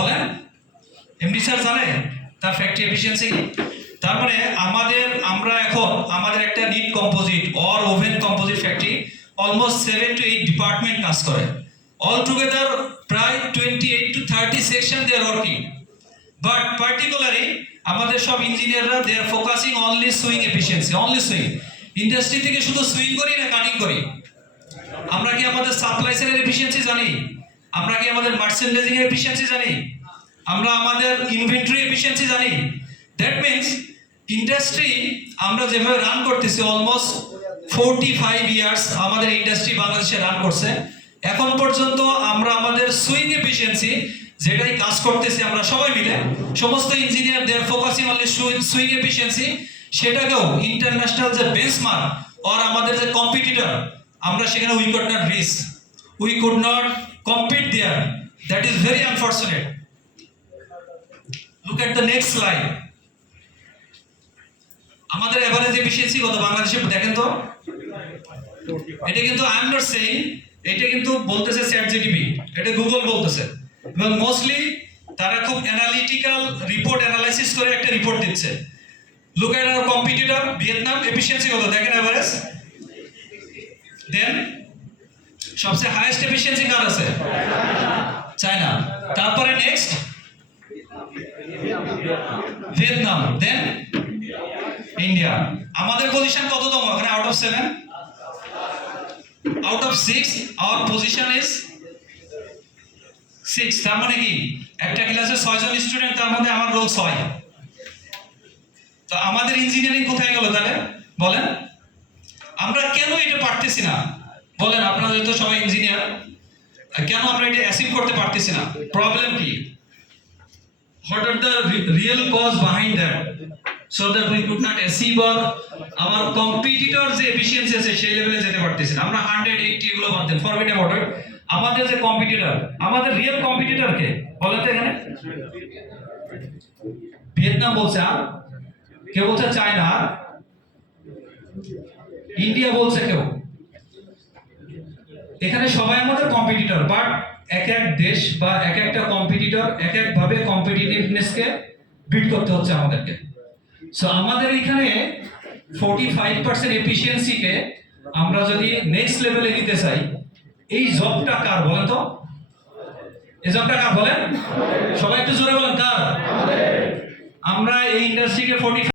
বলেন MD sir জানে তার ফ্যাক্টরি এফিসিয়েন্সি কি? তার মানে আমরা এখন আমাদের একটা knit composite or woven composite factory almost 7 to 8 department কাজ করে। অল টুগেদার প্রায় 28 to 30 section they are working, but particularly আমাদের সব ইঞ্জিনিয়াররা they are focusing only sewing efficiency, only sewing. Industry থেকে শুধু সুইং করি না কাটিং করি। আমরা কি আমাদের সাপ্লাই চেইনের এফিসিয়েন্সি জানি? আমরা কি আমাদের মার্চেন্ডাইজিং এর এফিসিয়েন্সি জানি? আমরা আমাদের ইনভেন্টরি এফিসিয়েন্সি জানি? দ্যাট মিন্স ইন্ডাস্ট্রি আমরা যেভাবে রান করতেছি অলমোস্ট 45 ইয়ার্স আমাদের ইন্ডাস্ট্রি বাংলাদেশে রান করছে, এখন পর্যন্ত আমরা আমাদের সুইং এফিসিয়েন্সি যেটাই কাজ করতেছি আমরা সবাই মিলে, সমস্ত engineer they are focusing only sewing efficiency, সেটাকেও ইন্টারন্যাশনাল যে বেঞ্চমার্ক আর আমাদের যে কম্পিটিটর, আমরা সেখানে we could not reach, we could not compete there. That is very unfortunate. Look at the next slide. আমাদের এভারেজ এফিসিয়েন্সি কত বাংলাদেশে দেখেন তো। এটা কিন্তু আই এম নট সেইং, এটা কিন্তু বলতেছে চ্যাটজিপিটি, এটা গুগল বলতেছে, এবং মোস্টলি তারা খুব অ্যানালিটিক্যাল রিপোর্ট অ্যানালাইসিস করে একটা রিপোর্ট দিচ্ছে। Look at hour competitor Vietnam, efficiency কত দেখেন এভারেজ। দেন সবচেয়ে হাইয়েস্ট এফিসিয়েন্সি কার আছে? চায়না। তারপরে নেক্সট ভিয়েতনাম, দেন ইন্ডিয়া। আমাদের পজিশন কততম এখানে? Out of 7, out of 6 our position is 6। তার মানে কি একটা ক্লাসে 6 জন স্টুডেন্ট, তার মধ্যে আমার রোল 6। তো আমাদের ইঞ্জিনিয়ারিং কোথায় গেল তাহলে বলেন? আমরা কেন এটা পারতেছি না বলেন? আপনারা যেহেতু সবাই ইঞ্জিনিয়ার, কেন আমরা এটা অ্যাচিভ করতে পারতেছি না? প্রবলেম কি? What are the real cause behind that? So that we could not achieve our competitor যে efficiency আছে সেই লেভেলে যেতে পারতেছি না। আমরা 180 এগুলো বাদ দেন, forget about it। আমাদের যে কম্পিটিটর, আমাদের রিয়েল কম্পিটিটর কে বলেন তো এখানে? ভিয়েতনাম বলছে, আর কেউ বলছে চায়না, আর ইন্ডিয়া বলছে কেউ। এখানে সবাই আমাদের কম্পিটিটর, বাট এক এক দেশ বা এক একটা কম্পিটিটর এক এক ভাবে কম্পিটিটিভনেসকে বিট করতে হচ্ছে আমাদেরকে। সো আমাদের এখানে 45% এফিসিয়েন্সিকে আমরা যদি নেক্সট লেভেলে নিতে চাই, এই জবটা কার বলেন তো? এই জবটা কার বলেন? সবাই একটু জোরে বলেন কার? আমরা এই ইন্ডাস্ট্রিকে 45